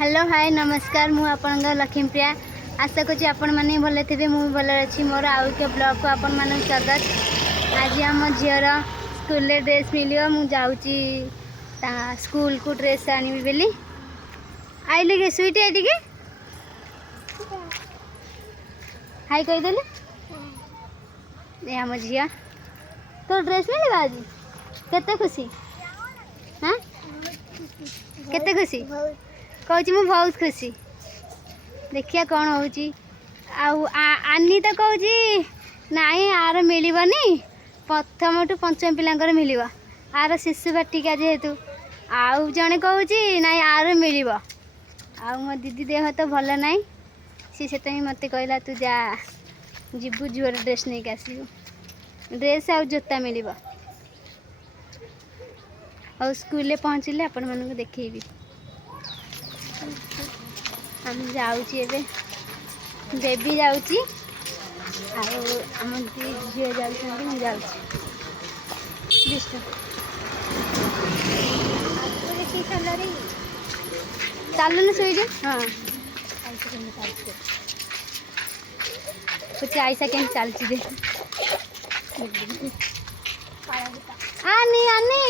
Hello hi नमस्कार मु आपण लक्ष्मीप्रिया आशा करूँ आपण मैंने भले थे मुझे भल अच्छी मोर आउ एक ब्लॉग को आपण मान स्वागत। आज आम झीर स्कूल ड्रेस मिलियो मु जाऊँगी स्कूल को ड्रेस आनी बेली आइले के स्वीट आईटी के हाई कहीदेली आम झी तो ड्रेस मिल आज केते खुशी हाँ केते खुशी कहूँ मु बहुत खुशी देखिया कौन हो आनी तो कहूँ नाई आर मिलनी प्रथम टू पंचम पिलांकर मिल आर शिशु बाटिका जेहेतु आउ जड़े कहूँ नाई आर मिल आ मो दीदी देह तो भल ना सी से मत कहला तू जा जीवु झुअर ड्रेस नहीं आसबू ड्रेस आ जोता मिल और स्कूल पहुँचले आपण मानक देखी हम जाऊँगी बेबी जाऊँगी आम झील जाऊँ चलुन शुई हाँ कुछ आईसा के चलती आनी आनी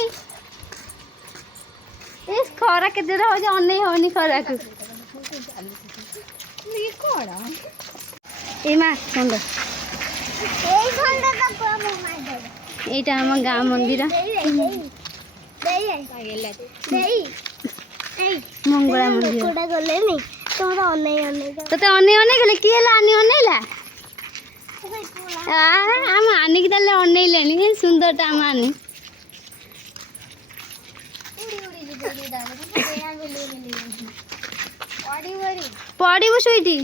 इस खरा के अन होनी खरा को এইটা আমার গাঁ মন্দির মঙ্গলা মন্দির তোতে অনেক অনেক গেলে কি হলো আনি অনেইলা আম আনিকি তাহলে অনেইলেনি সুন্দরটা আম আনি पड़ू सुईटी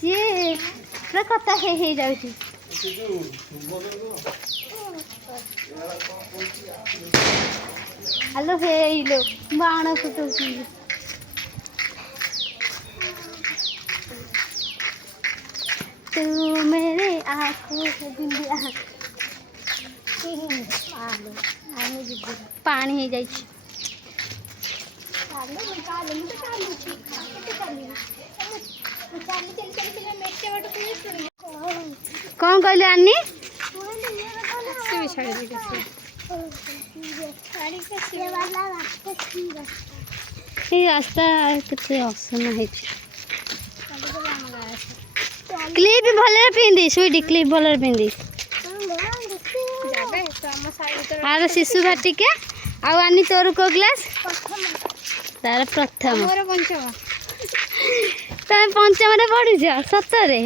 सी पूरा कथा है जाऊँ हेलो हे लो बाण फुटू तू मेरे आँखों से बिंदिया पानी हो जाए कौन कहलु आनी रास्ता केते असना है क्लिप भल पिंधि स्वीट क्लिप भल पिंधि आर शिशु भाटिका आनी तोर को क्लास तार प्रथम तुम पंचम पढ़ुच सतरे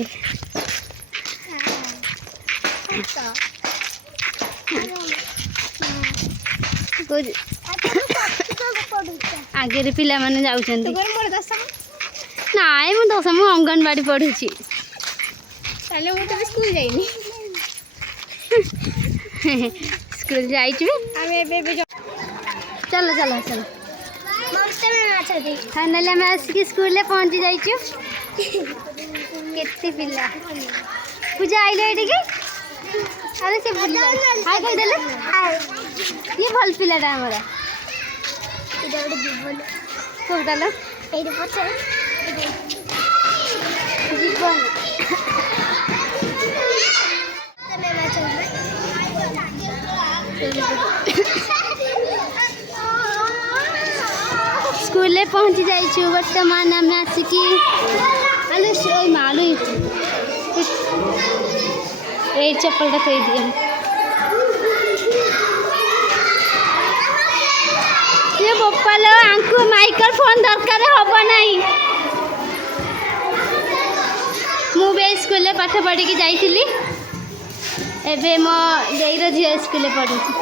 आगे पिला माने जाउछन्ती नाई मु दशम अंगनवाड़ी पढ़ुची ताले मु तो स्कूल जाइनी स्कूल जाइछु आमे एबे चलो चलो चलो ममता में अच्छा दे फाइनली हम आसिक स्कूल ले पहुंच जाइछु केते पिला पूजा आइले एठी के अरे से बुला हाय कह देले हाय ये भल पिलाटा हमरा इडा ओडे जीवन को डालो एडी पछे जीवन स्कूल पहुँची जाइछु वर्तमान आम आसिकी आलू ओई मालू ए चप्पलटा थई दिए ये बोपालो आंकु माइक्रोफोन दरकार हबो नाही मु बे स्कूल पाठ पढ़ी की जाइथिली एबे मो देईर झियो स्कूल पढ़ुची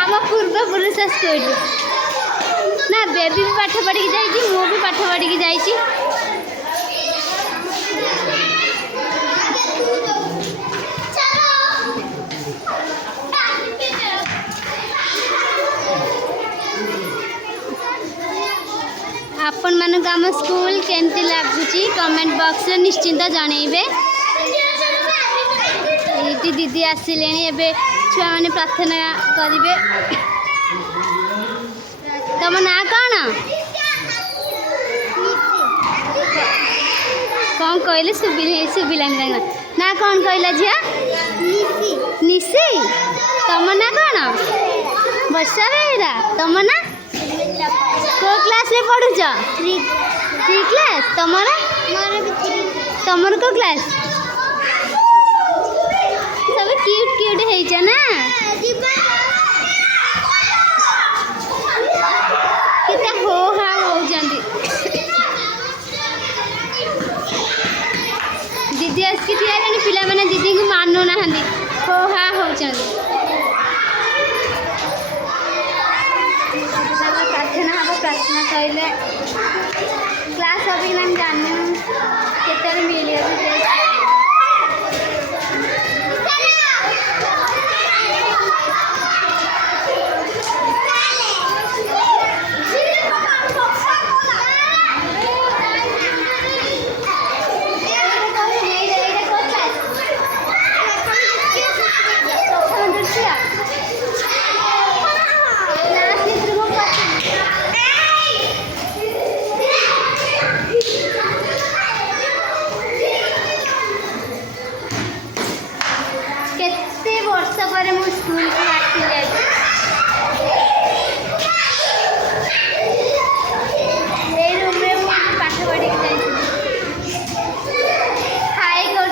आम पूर्व पुरुष स्कूल ना बेबी भी पाठ पढ़ी की जाइए मु भी पाठ पढ़ी की जाइए आपण मानक आम स्कूल केमती लगुच कमेंट बॉक्स रे निश्चिंत जनइबे। ये दीदी आसिले छुआ मैंने प्रार्थना करेंगे। तुम ना कौन कौन कहले शुभिला ना कौन कहला झिया निशी तुम ना कौन वर्षा बेहरा तुम ना को क्लास में पढ़ुच 3 क्लास तुमर को क्लास सब क्यूट क्यूट है ना कितना हो हा हो जंदी दीदी आसकी थिया रे पिला माने दीदी को मानु ना हंदी हो हा हो जंदी प्रार्थना कहले क्लास अभी ना जाने केते मिले वर्ष पर मु स्कूल को रूम में पाठ पढ़ी हाई कर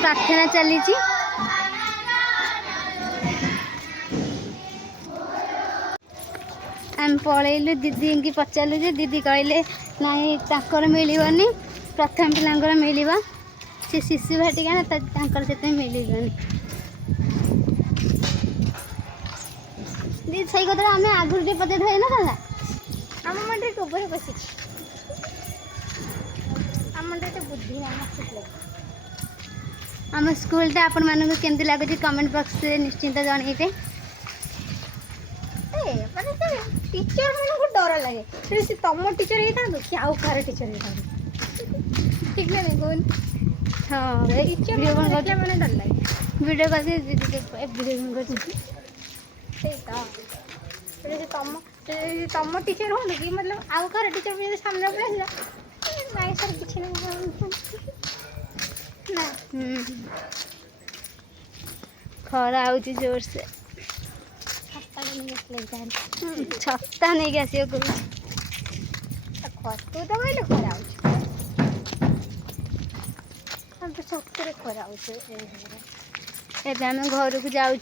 प्रार्थना चली आम पलैलु दीदी की पचारू जे दीदी कहले नाई ताकर मिलबनी प्रथम पिलांकर मिलवा से शिशु भाटिका ना ताकर से मिलबनी दीदी सही कथा आम आगुरी टे पचार है ना था आम मन गोबर बस आम मन बुद्धि आम स्कूलटा आपण मानक केमती लगुच कमेंट बॉक्स रे निश्चिंत जनइबे। टीचर मन डर लगे से तुम टीचर होता कि आउ कार टीचर होता ठीक नहीं कौन हाँ टीचर मैंने डर लगे वीडियो करके वीडियो तुम टीचर हो कि मतलब आउ कार टीचर सामने नहीं सर किसी ना खरा आउच जोर से छत्ता नहीं गैस खतु तो कहले खरा तो सतरे खरा एबे आम घर को जाऊँ।